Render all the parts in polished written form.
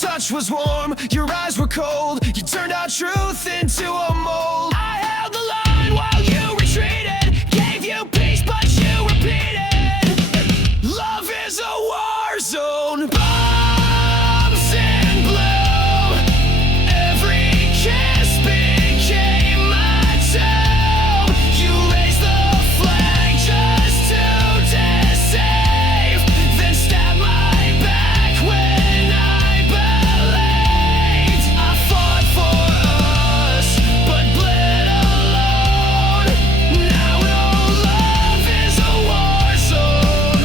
touch was warm, your eyes were cold. You turned our truth into a mold. I held the line while you retreated, gave you peace but you repeated. Love is a war zone. Bombs in blue. Every kiss became my tomb. You raised the flag just to deceive, then stabbed my back when I believed. I fought for us, but bled alone. Now no love is a war zone.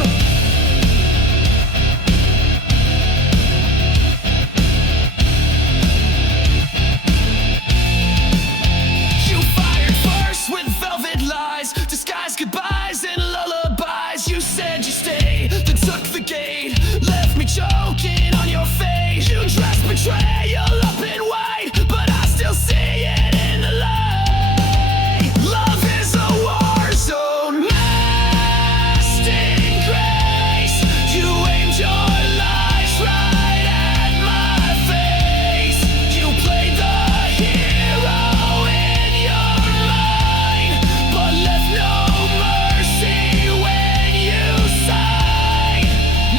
You fired first with velvet lies, disguised goodbyes and lullabies. You said you stayed, then took the gate, left me choking on your face. You dressed betrayal up in white, but I still see it in the light. Love is a war zone. Masked in grace, you aimed your lies right at my face. You played the hero in your mind, but left no mercy when you sang.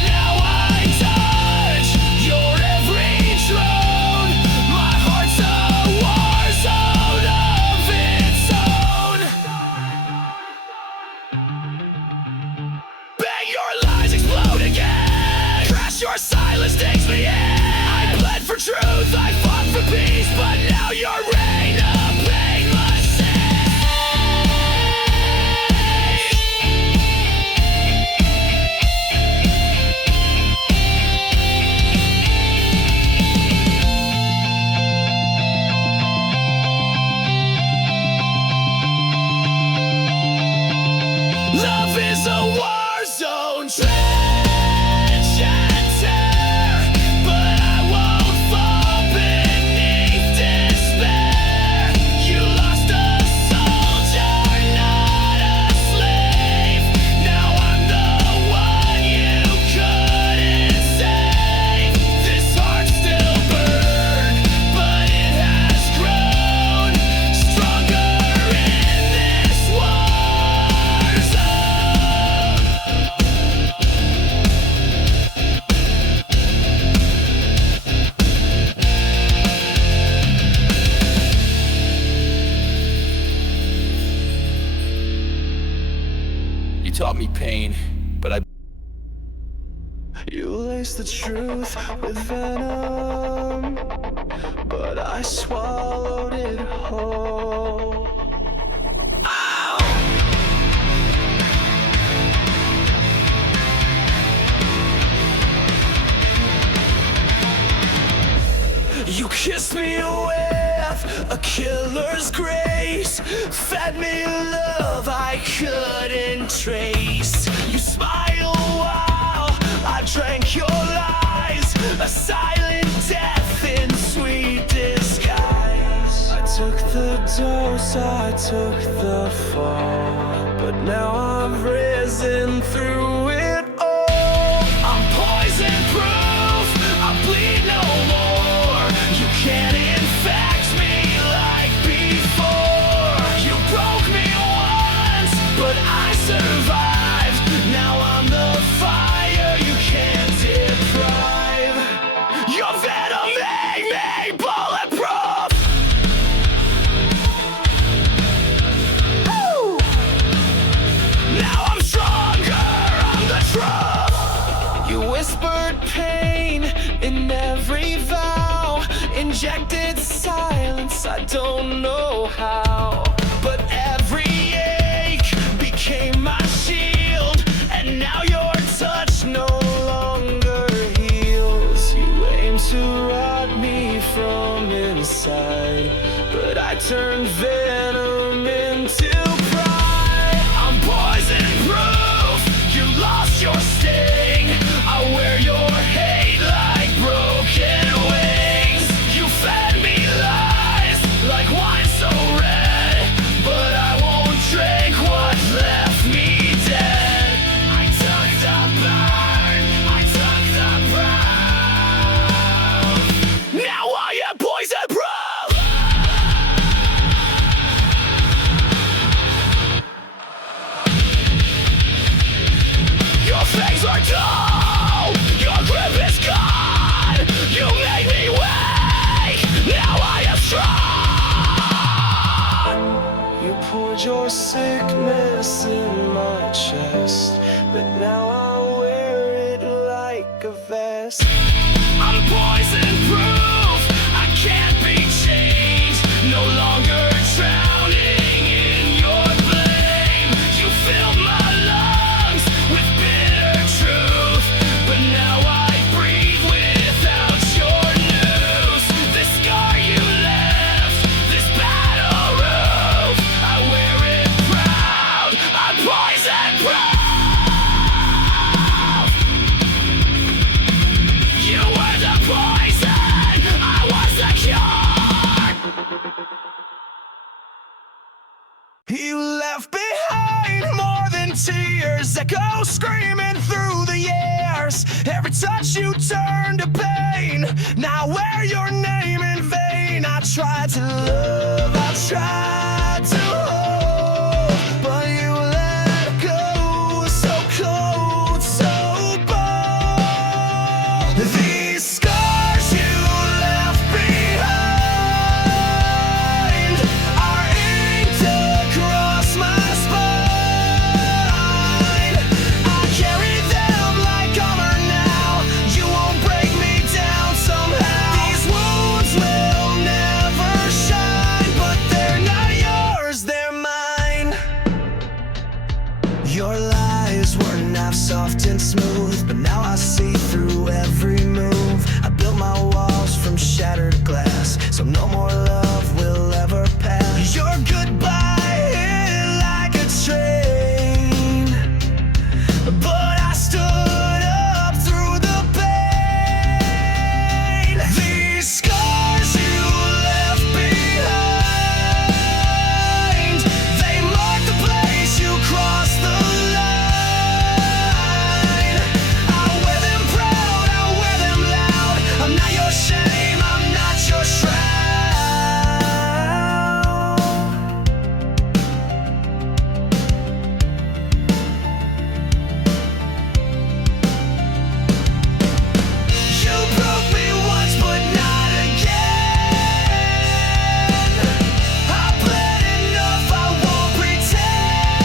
Now I touch your every throne. My heart's a war zone of its own. Bang, your lies explode again. Crash, your silence takes me in. I bled for truth, I fought for peace, but now your reign of pain must cease. Love is a war zone. Trench and tear, but I won't fall beneath despair. You lost a soldier, not a slave. Now I'm the one you couldn't save. This heart still burns, but it has grown stronger in this war zone. You taught me pain, but you laced the truth with venom, but I swallowed it whole. Ow! You kissed me with a killer's grace, fed me love I couldn't trace. You smiled while I drank your lies, a silent death in sweet disguise. I took the dose, I took the fall, but now I've risen through it all. I'm poison proof, I bleed no more. You can't infect me like before. You broke me once, but I survived. Now I'm the fire you can't deprive. Your venom made me bulletproof. Woo! Now I'm stronger, I'm the truth. You whispered pain in every vow, injected silence, I don't know how. But every ache became my shield, and now your touch no longer heals. You aim to rot me from inside, but I turned venom into pride. I'm poison proof, you lost your sting. I wear your hate like broken wings. You fed me lies like wine so red, but I won't drink what left me dead. I took the burn, I took the brown. hide your sickness in my chest, but now I wear it like a vest. I'm poison proof, I can't be changed, no longer drowning in your blame. You filled my lungs with bitter truth, but now I breathe without your news. The scar you left, this battle roof, I wear it proud, I'm poison proof. You were the poison, I was the cure. You left behind more than tears, echo screaming through the years. Every touch you turned to pain, now I wear your name in vain. I tried to love, I tried to hold, but you let go, so cold, so bold. These scars you left behind are inked across my spine. I carry them like armor now, you won't break me down somehow. These wounds will never shine, but they're not yours, they're mine. Your lies were not soft and smooth, but now I see through every move. I built my walls from shattered glass, so no more love will ever pass. Your goodbye hit like a train, but I stood up through the pain. These scars you left behind, they mark the place you crossed the line. I wear them proud, I wear them loud, I'm not your shame, I'm not your shroud. You broke me once, but not again. I bled enough, I won't pretend.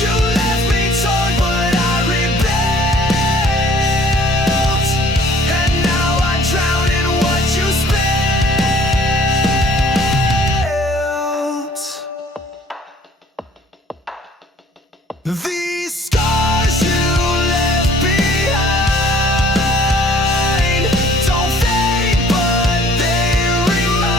You left me torn, but I rebuilt, and now I drown in what you spilled. These scars you left behind don't fade, but they remind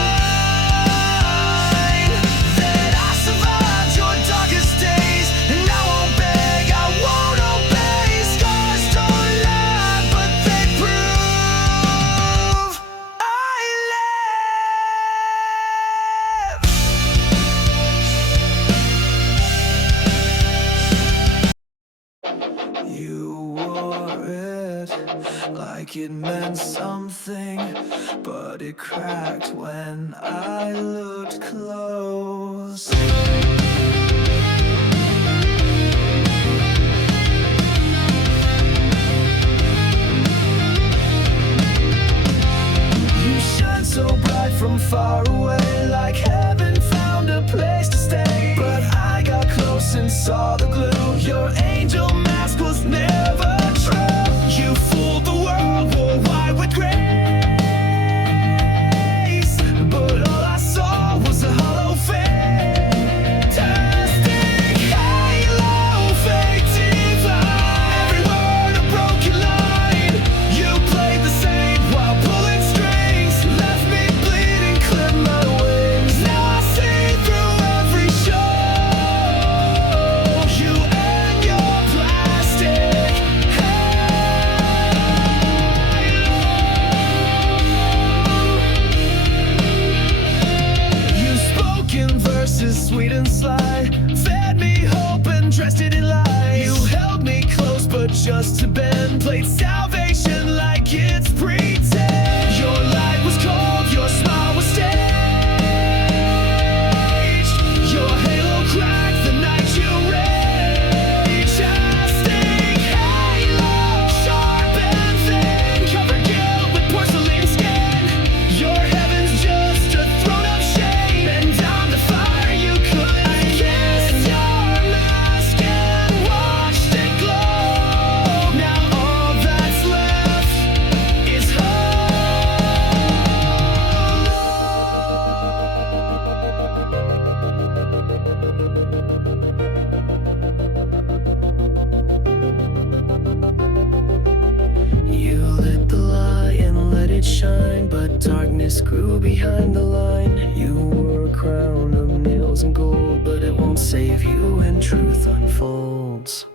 that I survived your darkest days, and I won't beg, I won't obey. Scars don't lie, but they prove I live. You wore it like it meant something, but it cracked when I looked close. You shine so bright from far away, like heaven found a place to stay. But I got close and saw the glue, your angel mask was never true. You fooled the world, wore white with grace, but all I saw was a hollow face. darkness grew behind the line. You wore a crown of nails and gold, but it won't save you when truth unfolds.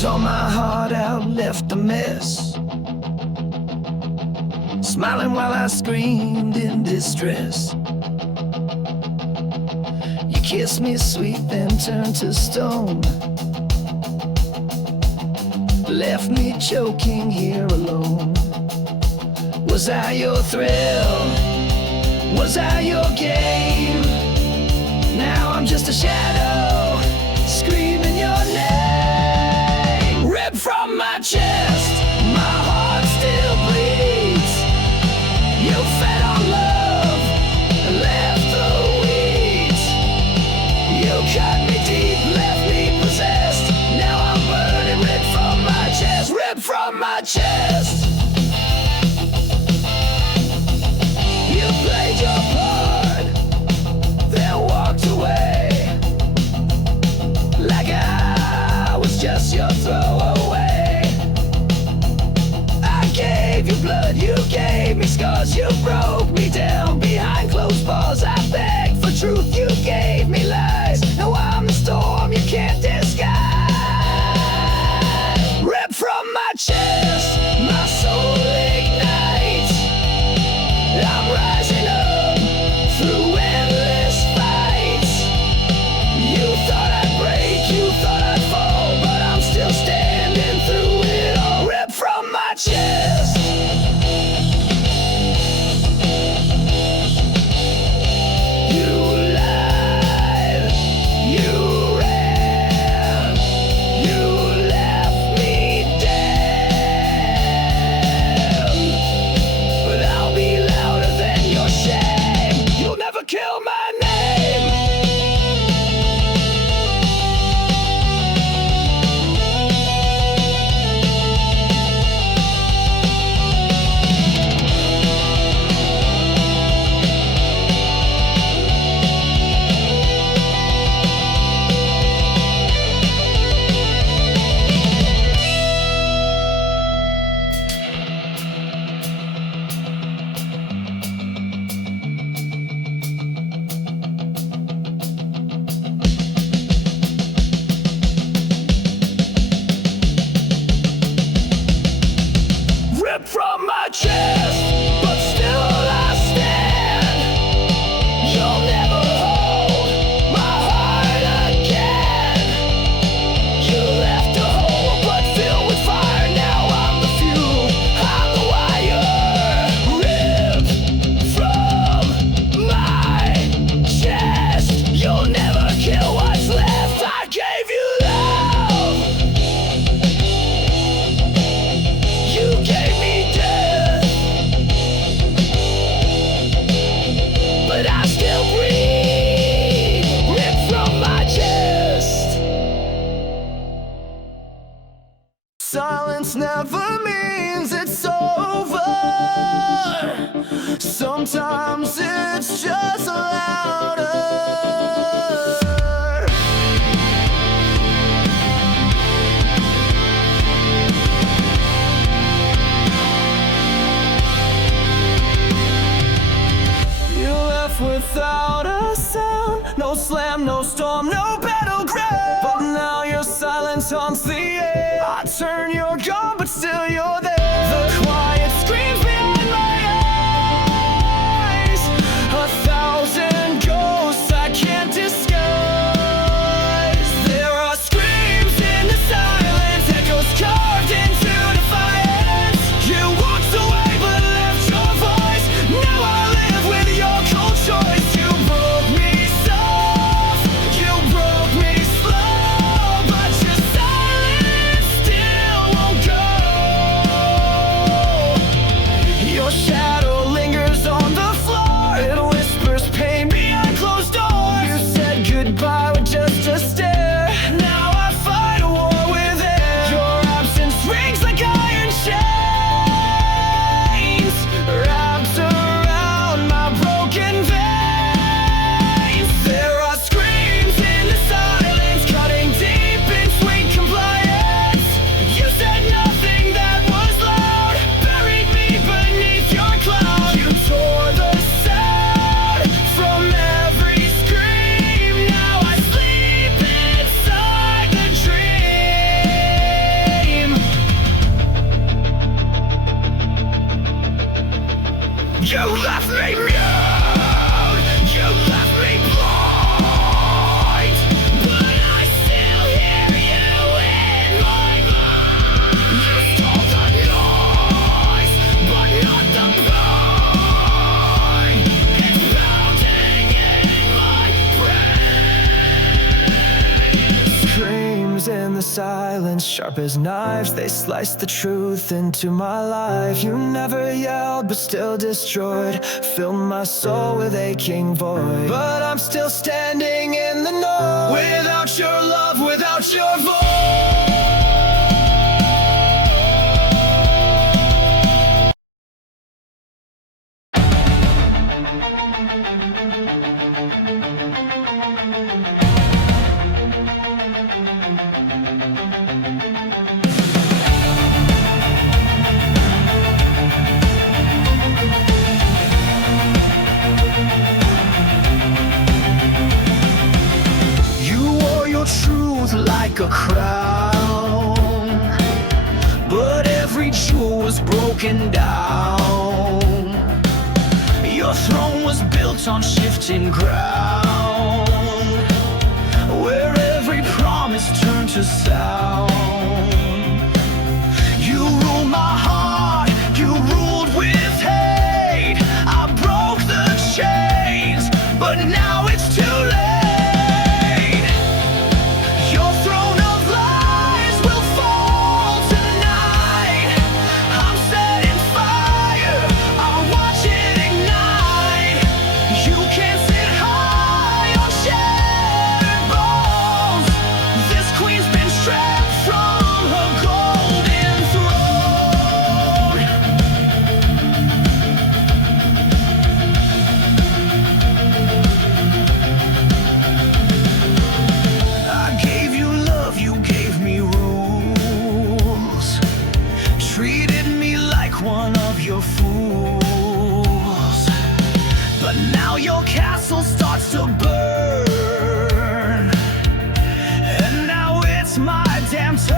Tore my heart out, left a mess, smiling while I screamed in distress. You kissed me sweet, then turned to stone, left me choking here alone. Was I your thrill? Was I your game? Now I'm just a shadow, screaming your name. Ripped from my chest, my heart still bleeds. You fed on love and left the weeds. You cut me deep, left me possessed. Now I'm burning, ripped from my chest, ripped from my chest. You played your part, then walked away, like I was just your throwaway. I gave you blood, you gave me scars, you broke me down behind closed bars. I begged for truth, you gave me lies. Now I'm the storm you can't disguise. Ripped from my chest, my soul ignites. I'm rising up through endless fights. You thought I'd break, you thought I'd fall, but I'm still standing through it all. Ripped from my chest. You lied, you ran, you left me dead. But I'll be louder than your shame. You'll never kill my name. Ripped from my chest, but still I stand. You'll never hold my heart again. You left a hole but filled with fire. Now I'm the fuel, I'm the wire. Ripped from my chest. You'll never kill what's left. I gave you love. You gave me death, but I still breathe. Ripped from my chest. Silence never means it's over. Sometimes it's just louder. storm, no battleground. But now your silence haunts the air. I turn your gun, but still you're there. The quiet screams behind my eyes, 1,000 ghosts I can't disguise. There are screams in the silence, echoes carved into defiance. You walked away but left your voice. Now I live with your cold choice. You broke me soft, you broke me slow, but your silence still won't go. Your shadow lingers on the floor, it whispers pain behind closed doors. You said goodbye with just a stare. Now I fight a war with air. Your absence rings like iron chains, wrapped around my broken veins. There are screams in the silence, cutting deep in sweet compliance. You said nothing that was loud, buried me beneath your cloud. You tore the sound from every scream. Now I sleep inside the dream. You left me mute, you left me blind, but I still hear you in my mind. You stole the noise, but not the pain. It's pounding in my brain. Screams in the silence, sharp as knives, they slice the truth into my life. You never yelled, but still destroyed, filled my soul with aching void. But I'm still standing in the noise, without your love, without your voice. You wore your truth like a crown, but every jewel was broken down. Your throne was built on shifting ground, where every promise turned to sound. You ruled my heart, you ruled with hate. I broke the chains, but now it's too late. Your throne of lies will fall tonight. I'm setting fire, I'll watch it ignite. You can't sit high on shattered bones. This queen's been stripped from her golden throne. I gave you love, you gave me rules, treated me like one of your fools. But now your castle starts to burn, and now it's my damn turn.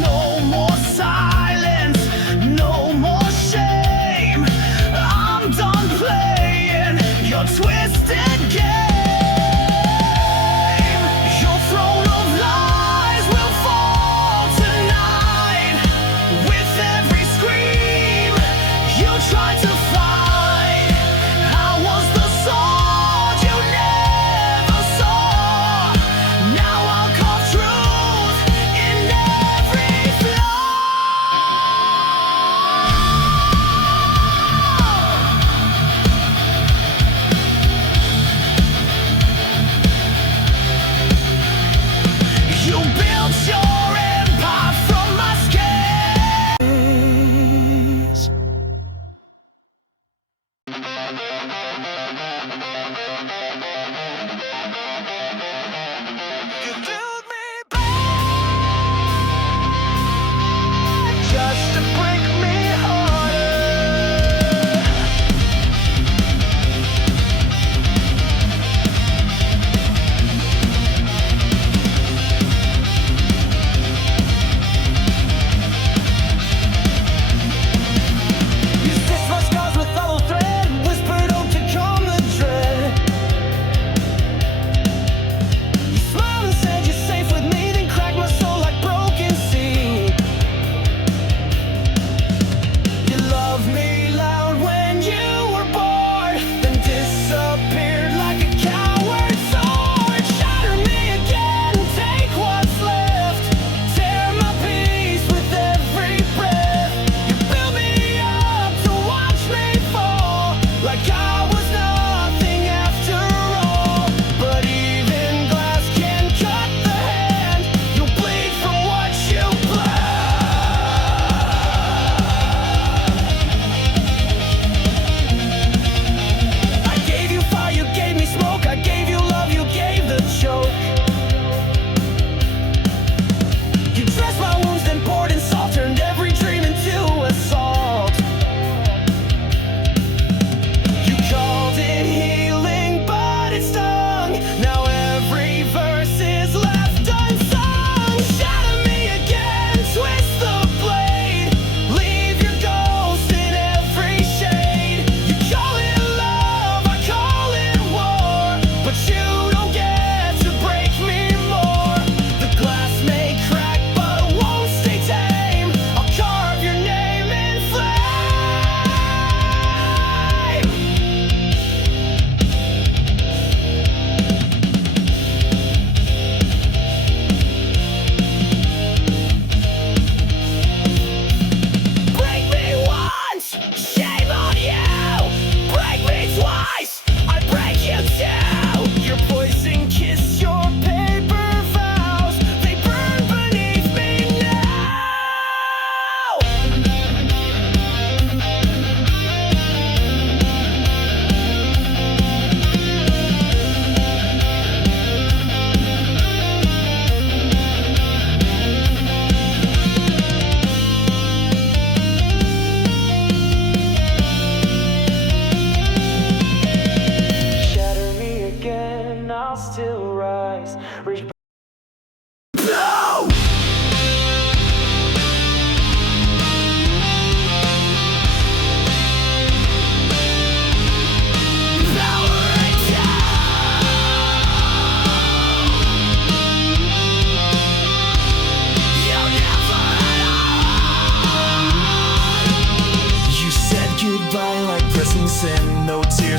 No more silence, no more shame. I'm done playing your twisted game. Your throne of lies will fall tonight. With every scream you tried to fight, I was the sword you never saw. Now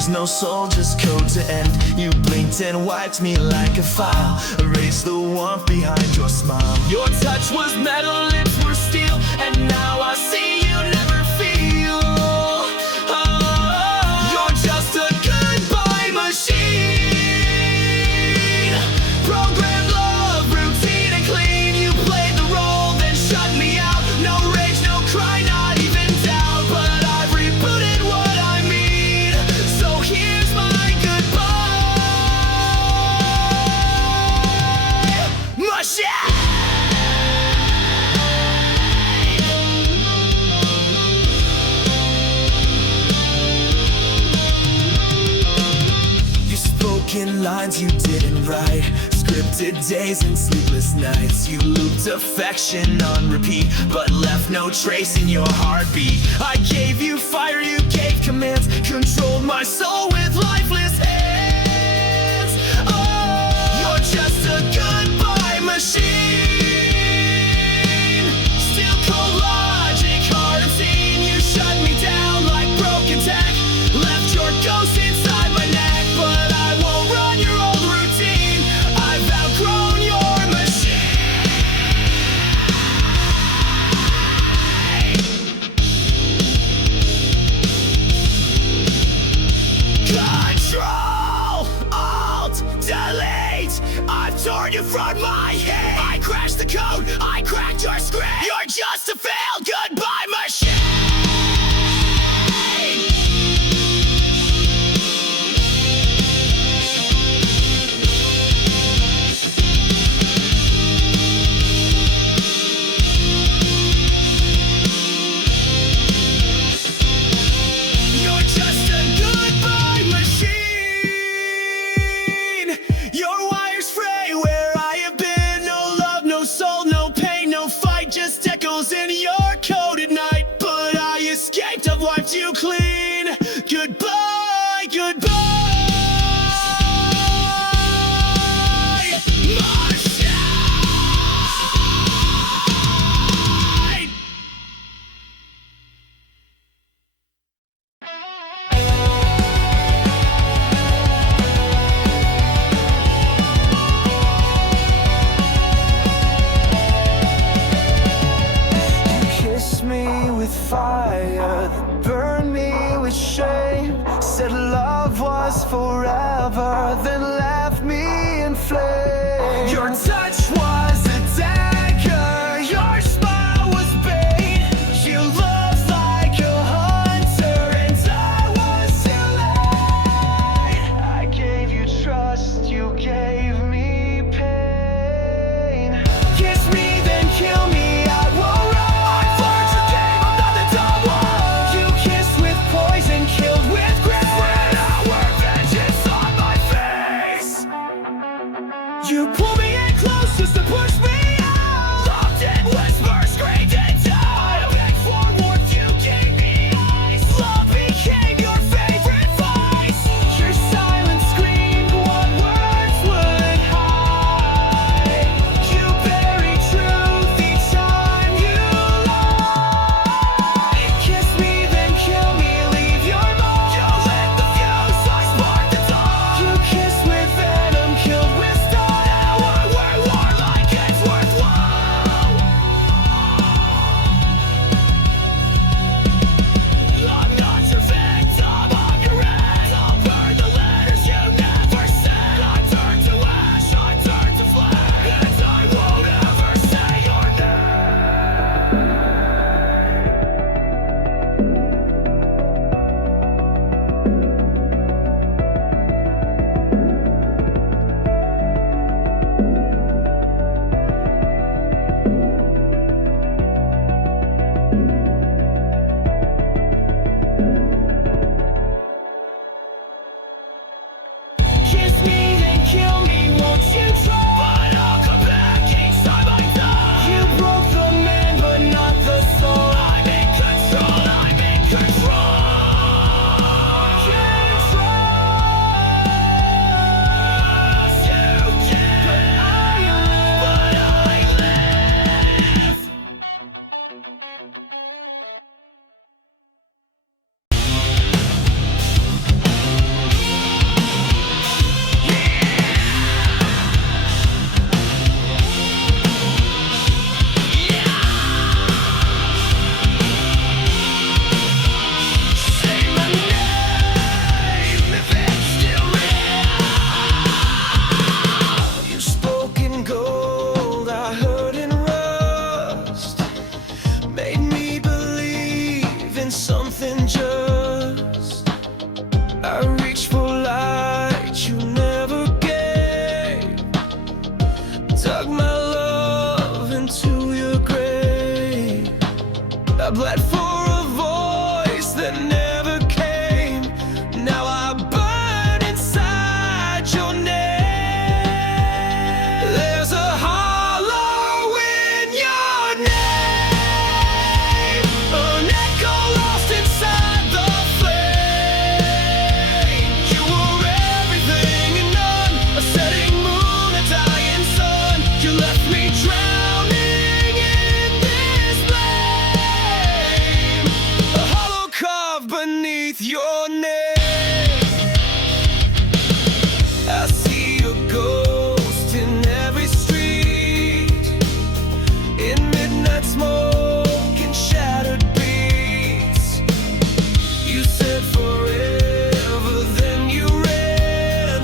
There's no soul, just code to end. You blinked and wiped me like a file. Erased the warmth behind your smile. Your touch was metal, lips were steel, and now I see you never feel. Oh, you're just a goodbye machine. Programmed love, routine and clean. You played the role, then shut me out. No rage, no cry, not even doubt. But I've rebooted what I mean. So here's my goodbye machine. In lines you didn't write, scripted days and sleepless nights. You looped affection on repeat, but left no trace in your heartbeat. I gave you fire, you gave commands, controlled my soul with lifeless hands. Oh, you're just a goodbye machine. Still cold logic, hard unseen. You shut me down like broken tech. Left your ghost inside my neck, but I won't run your old routine. I've outgrown your machine. Control, Alt, Delete. I've torn you from my head. I crashed the code, I cracked your screen. You're just a failed goodbye machine. Just echoes in your code at night, but I escaped, I've wiped you clean. Goodbye, goodbye machine. Me with fire that burned me with shame. Said love was forever, then left me in flames. Your touch was a dagger, your smile was bait. You looked like a hunter and I was too late. I gave you trust, you gave me pain. Kiss me then kill me, I won't run. Killed with grace. When our vengeance on my face. I bled for a voice that never came. Now I burn inside your name. There's a hollow in your name, an echo lost inside the flame. You were everything and none, a setting moon, a dying sun. You left me drowning in this flame, a hollow carved beneath your name. I see your ghost in every street, in midnight smoke and shattered beats. You said forever, then you ran,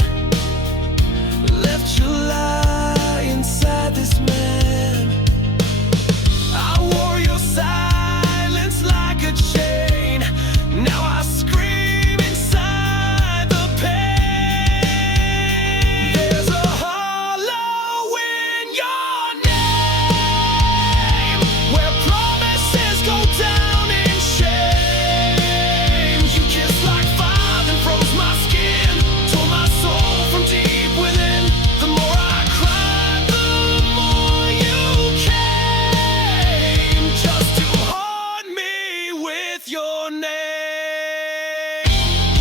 left your lie inside this man. I wore your silence like a chain. Now I scream inside the pain. There's a hollow in your name, where promises go down in shame. You kissed like fire and froze my skin, tore my soul from deep within. The more I cried, the more you came, just to haunt me with your name.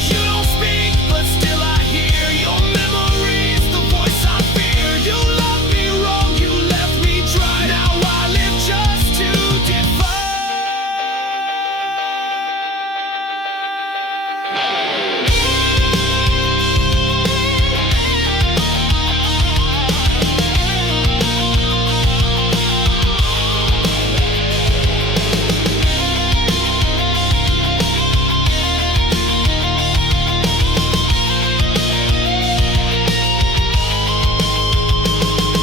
You don't speak, but still I hear your memories, the voice I fear. You loved me wrong, you left me dry. Now I live just to defy.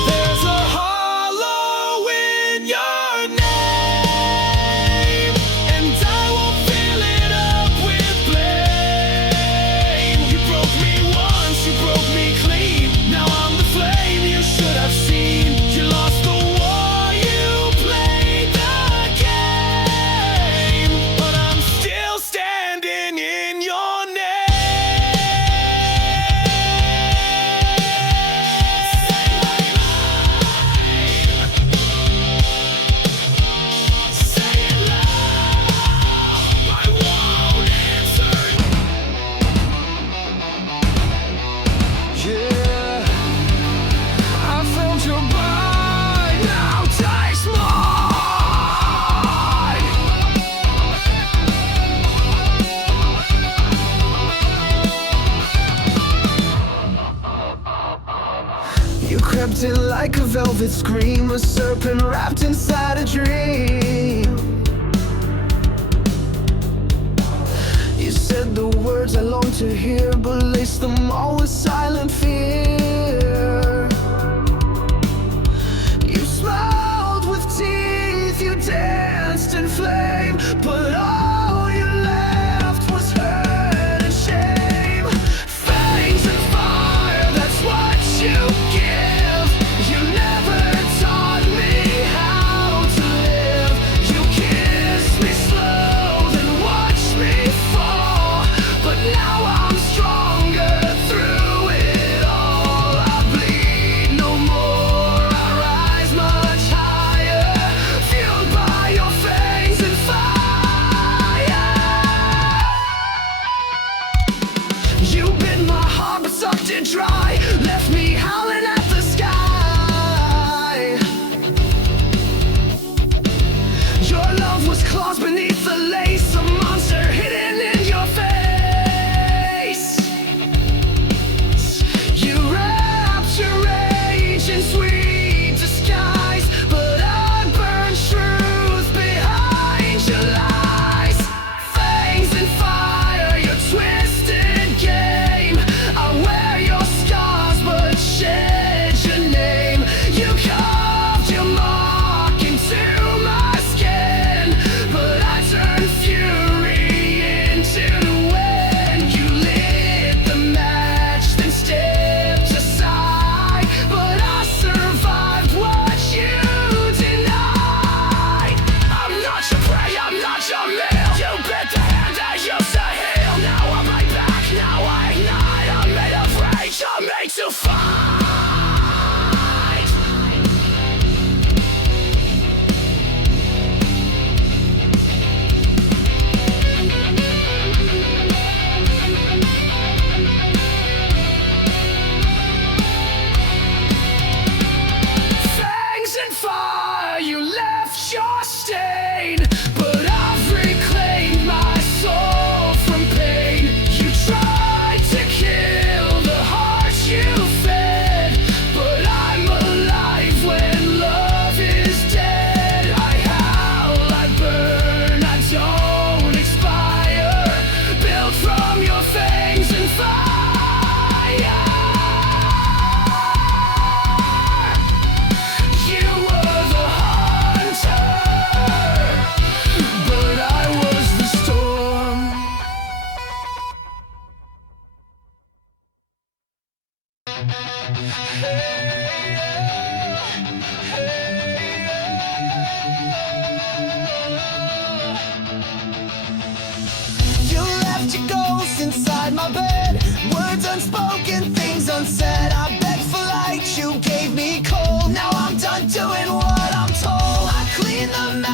There's a hollow in your name, and I won't fill it up with blame. You broke me once, you broke me clean. Now I'm the flame you should have seen. You lost the war, you played the game, but I'm still standing in your name. Say it loud, I won't answer. Yeah, I found your body, now taste mine. You crept in like a velvet scream, a serpent wrapped inside a dream. You said the words I long to hear, but laced them all with silent fear. You smiled with teeth, you danced in flame, but all you left was hurt and shame. Fangs and fire, that's what you give. You never taught me how to live. You kissed me slow, then watched me fall, but now I'm stronger through it all. I bleed no more, I rise much higher, fueled by your fangs and fire. You bit my heart but sucked it dry, left me howling at the sky. Your love was claws beneath the lace, a monster hidden in your face. You wrapped your rage in sweet disguise, but I burned truth behind your lies. Fangs and fire, your twisted game. I wear your scars, but shed your name. You carved your mark into my skin, but I turned fury into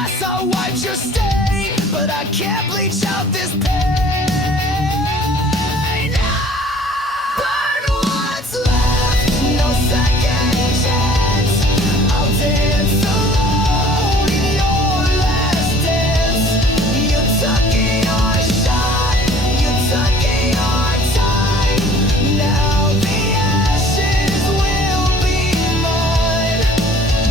glass, I'll wipe your stain, but I can't bleach out this pain. Burn what's left, no second chance. I'll dance alone in your last dance. You took your shot, you took your time. Now the ashes will be mine.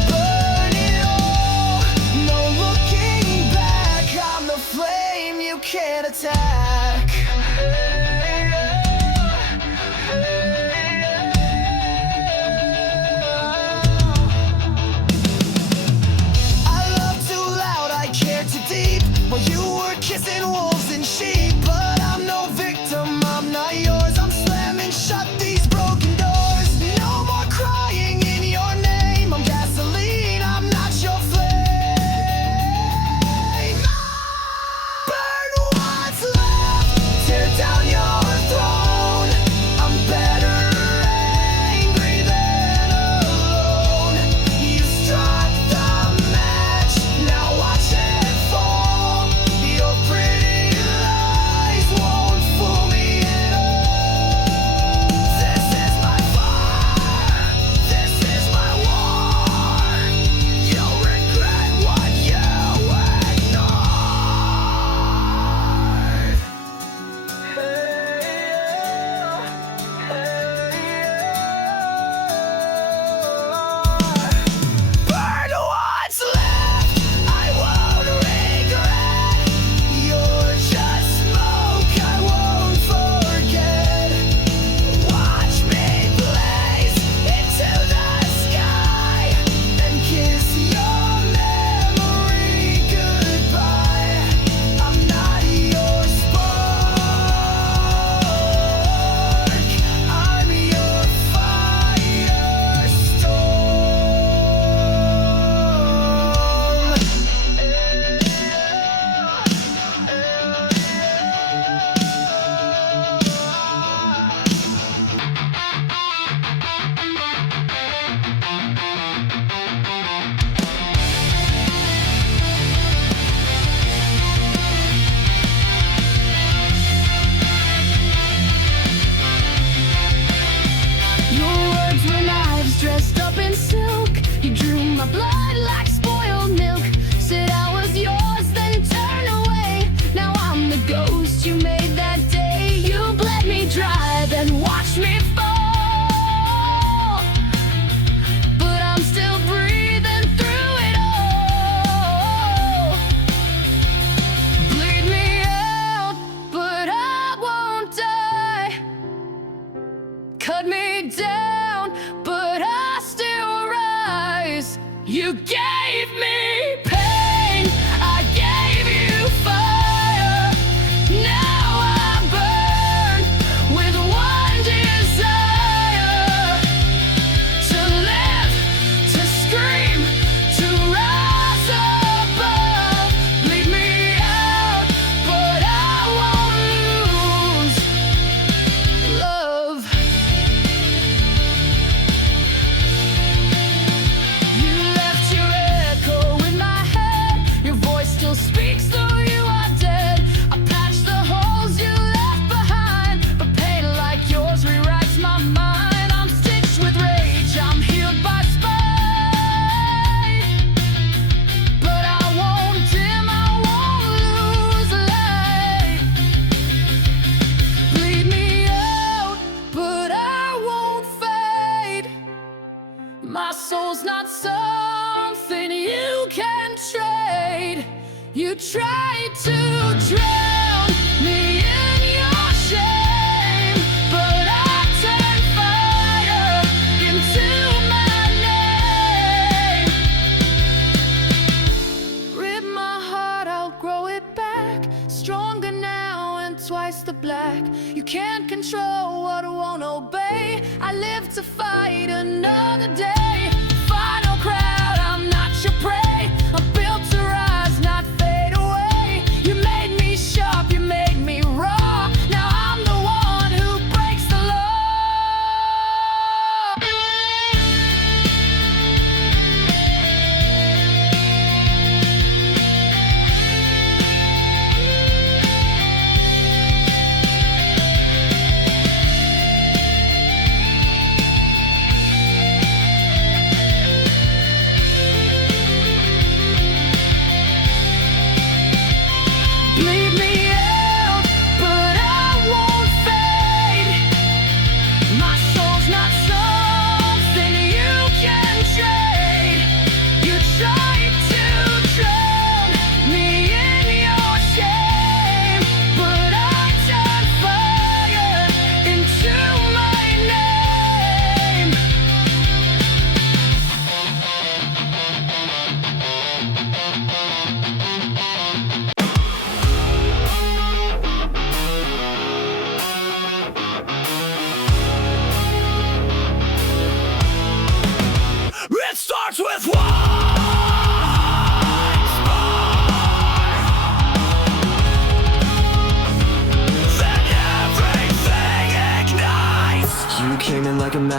Burn it all, no looking back. I'm the flame you can't attack. I love too loud, I care too deep. While you were kissing wolves and sheep. But I'm no victim, I'm not yours. I'm slamming shut these broken doors. No more crying in your name. I'm gasoline, I'm not your flame. Burn what's left, tear down your throne. I'm better angry than alone. You struck the match, now watch it fall. Your pretty lies won't fool me at all. This is my fire, this is my war. You'll regret what you ignored. Burn what's left, I won't regret. You're just smoke, I won't forget. Watch me blaze into the sky and kiss your memory goodbye. I'm not your spark, I'm your Your words were knives dressed up in silk. You drew my blood like spoiled milk. Said I was yours, then turned away. Now I'm the ghost you made that day. You bled me dry, then watched me fall. But I'm still breathing through it all. Bleed me out, but I won't die. Cut me down, but I still rise. You gave me pain, I gave you fire. Now I burn with one desire: to live, to scream, to rise above. Bleed me out, but I won't lose love. You left your echo in my head. Your voice still speaks though you are dead. I patched the holes you left behind, but pain like yours rewrites my mind. I'm stitched with rage, I'm healed by spite. But I won't dim, I won't lose light. Bleed me out, but I won't fade. My soul's not something you can trade. You tried to drown me in your shame, but I turned fire into my name. Rip my heart, I'll grow it back. Stronger now and twice the black. You can't control what won't obey. I live to fight another day. Final crowd, I'm not your prey. I'm built to rise, not fade away. You made me sharp, you made me raw. Now I'm the one who breaks the law.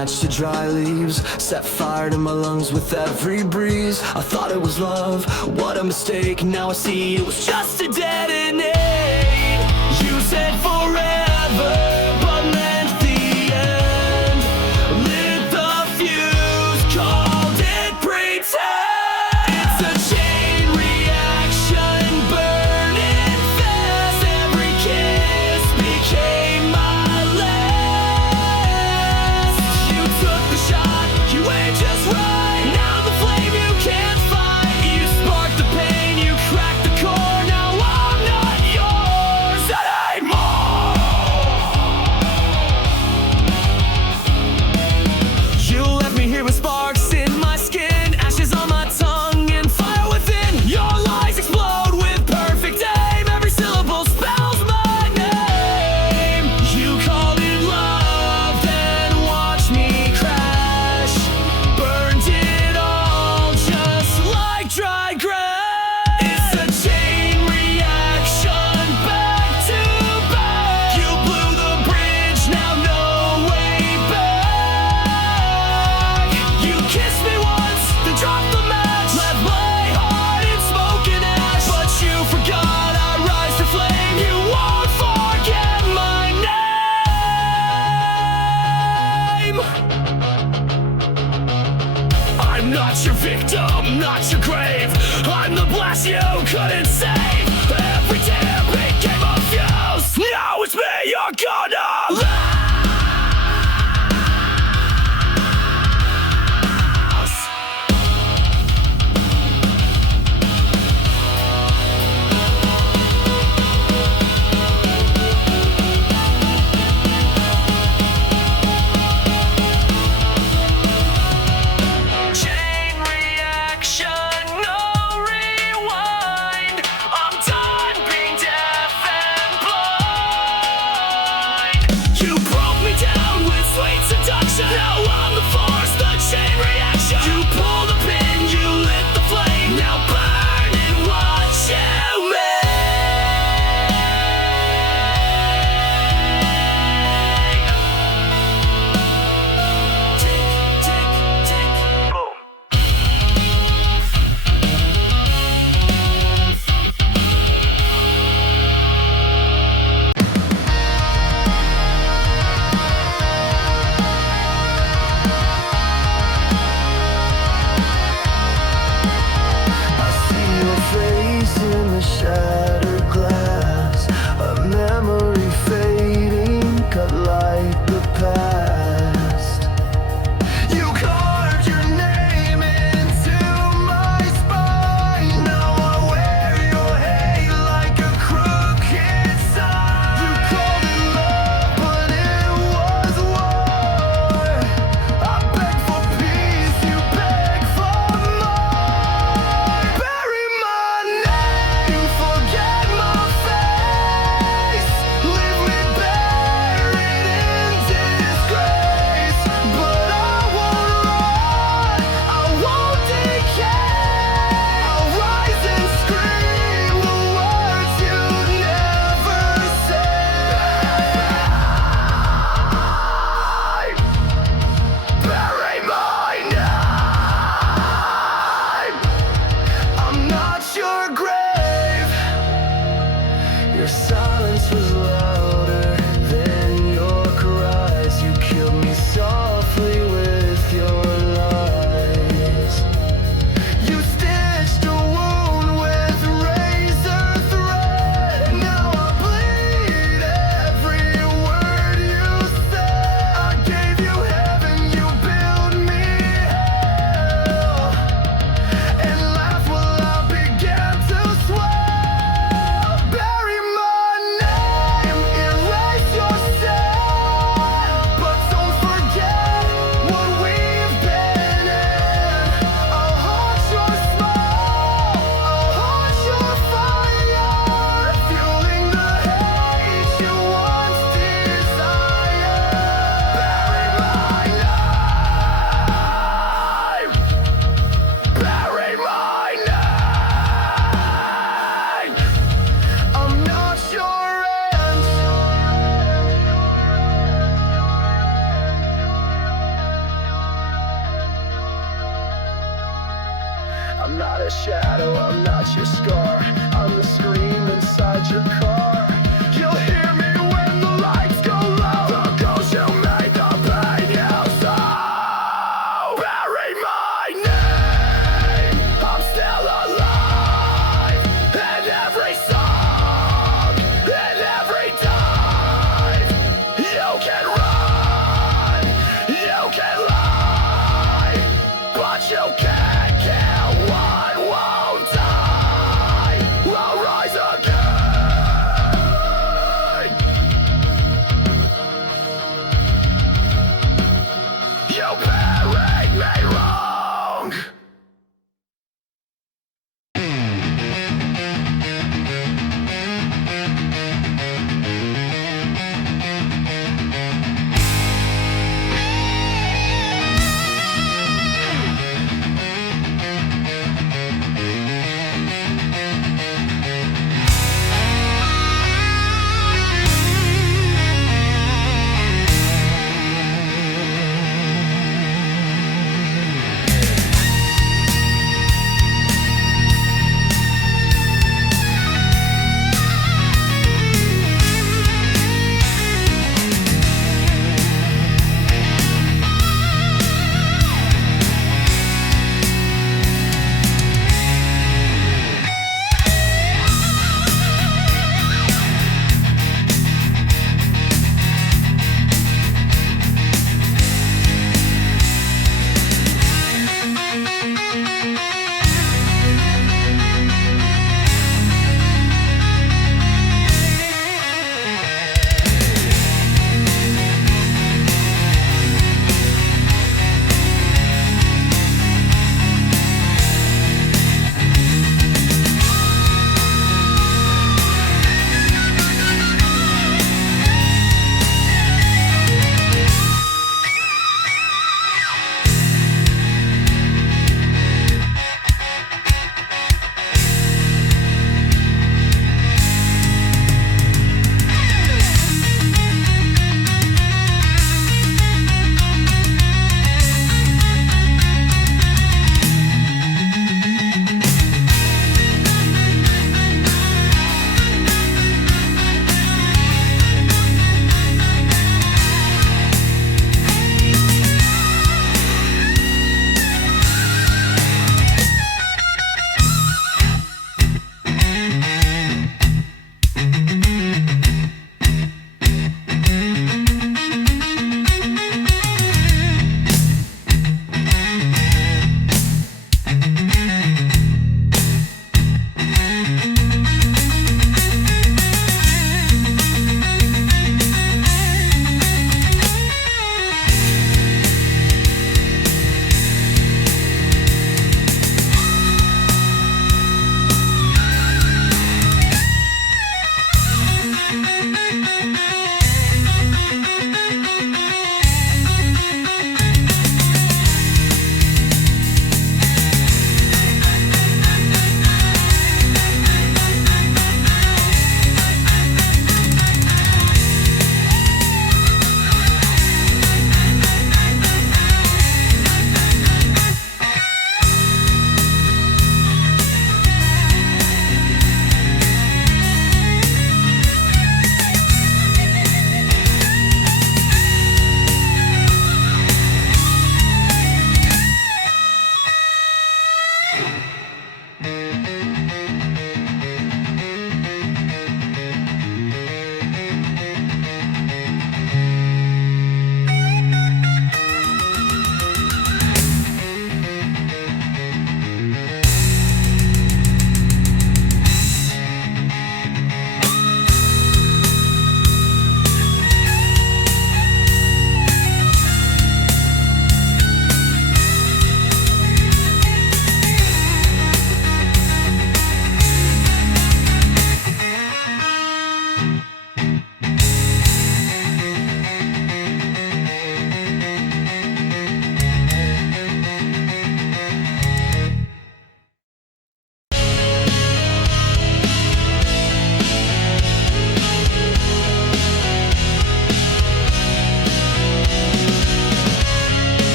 match to dry leaves, set fire to my lungs with every breeze. I thought it was love, what a mistake. Now I see it was just a dead ending. You said forever, but meant the end. Lit the fuse, called it pretend. It's a chain reaction, burning fast. Every kiss became my last. You took the shot, you aimed just right. Now the flame you can't fight. You sparked the pain, you cracked the core. Now I'm not yours anymore. You left me here with sparks in my skin, ashes on my tongue, and fire within. Your lies explode with perfect aim. Every syllable spells my name. You called it love, then watched me crash. Burned it all just like dry grass. It's a chain reaction, back to back. You blew the bridge, now no way back. You kissed me once, then dropped the match. Left my heart in smoke and ash. But you forgot I rise to flame. You won't forget my name. I'm not your victim, not your grave. I'm the blast you couldn't save. Every tear became a fuse. Now it's me you're gonna lose. Chain reaction, no rewind. I'm done being deaf and blind. You broke me down with sweet seduction. Now I'm the force, the chain reaction. You pull the pin, you lit the flame. Now burn and watch you make. Tick, tick, tick, boom. I see your face in the shattered glass, a memory fading, cut like the past. You carved your name into my spine. Now I wear your hate like a crooked sign. You called it love, but it was war. I beg for peace, you beg for more. Bury my name, forget my face. Leave me buried in disgrace. But I won't run, I won't decay. I'll rise and scream the words you never say. Bury my name. I'm not your grave. Your silence was louder than your cries. You killed me softly with your lies. You stitched a wound with razor thread. Now I bleed every word you said. I gave you heaven, you built me hell. And laugh while I began to swell. Bury my name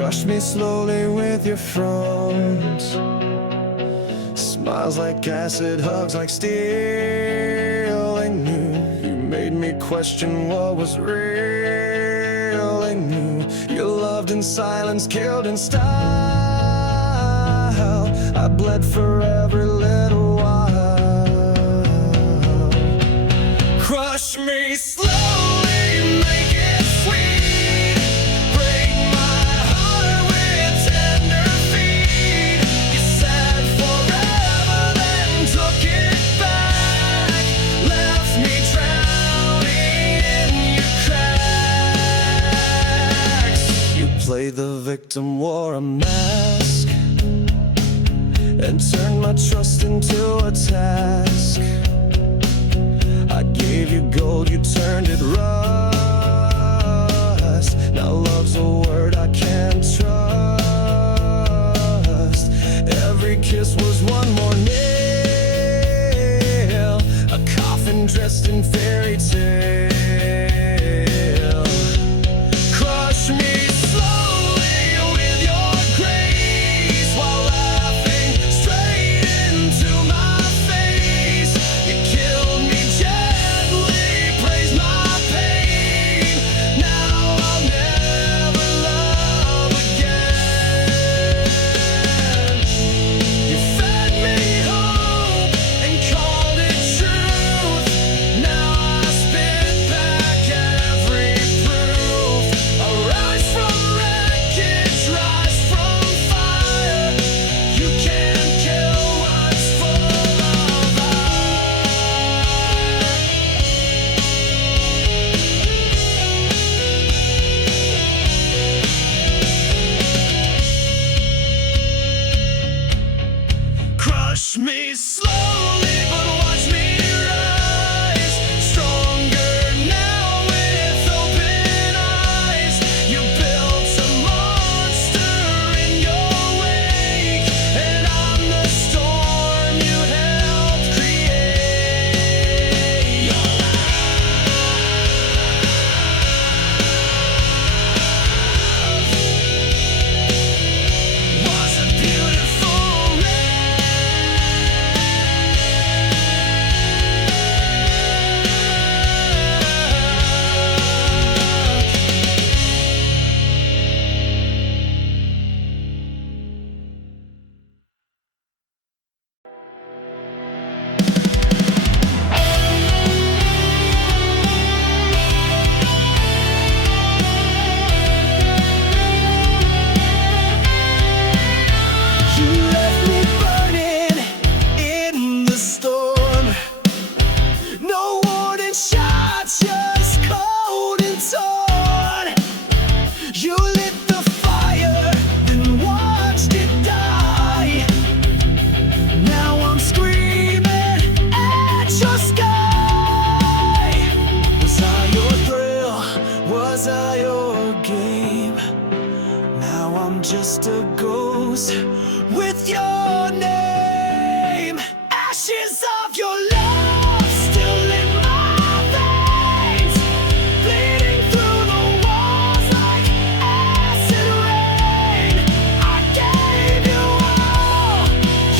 Crushed me slowly with your front. Smiles like acid, hugs like steel. I knew you made me question what was real. I knew you loved in silence, killed in style. I bled for every little while. Crush me slowly, make it sweet. Break my heart with tender feet. You said forever, then took it back. Left me drowning in your cracks. You played the victim, wore a mask, and turned my trust into a task. I gave you gold, you turned it rust. Now love's a word I can't trust. Every kiss was one more nail, a coffin dressed in fairy tale. Crush me slowly with your grace, while laughing straight into my face. You killed me gently, praised my pain. Now I'll never love again. You fed me hope and called it truth. Now I spit back every proof. I rise from wreckage, rise from fire. You can't kill what's full of Crush me slowly, but watch me rise. Stronger now with open eyes. You built a monster in your wake, and I'm the storm you helped create. Your love was a beautiful You left me burning in the storm. No warning shots, just cold and torn. You lit the fire, then watched it die. Now I'm screaming at your sky. Was I your thrill? Was I your game? Now I'm just a ghost with your name. Ashes of your love still in my veins, bleeding through the walls like acid rain. I gave you all,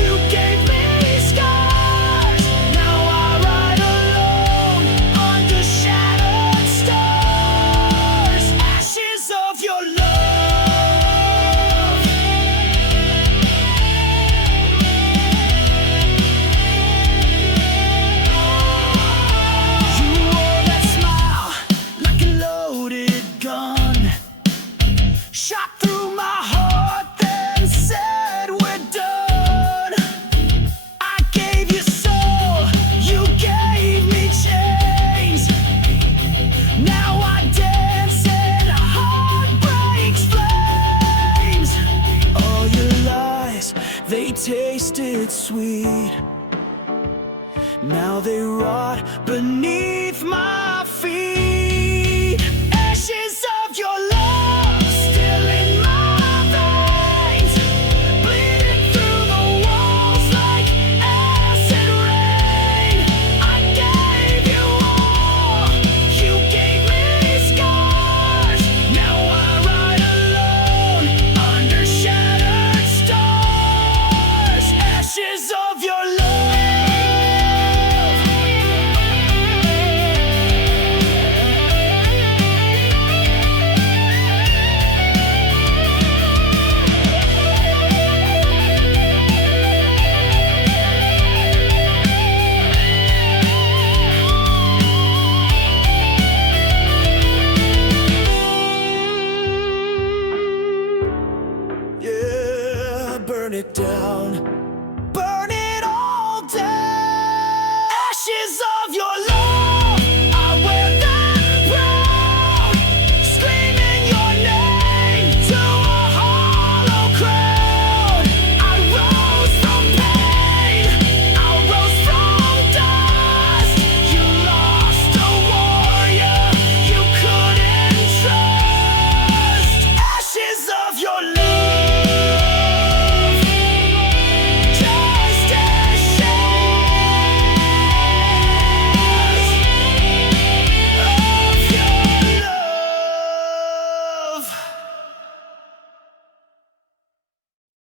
you gave me scars. Now I ride alone under shattered stars. Ashes of your love. You wore that smile like a loaded gun, shot through my heart, then said we're done. I gave you soul, you gave me chains. Now I dance in heartbreak's flames. All your lies, they tasted sweet. Now they rot beneath my feet.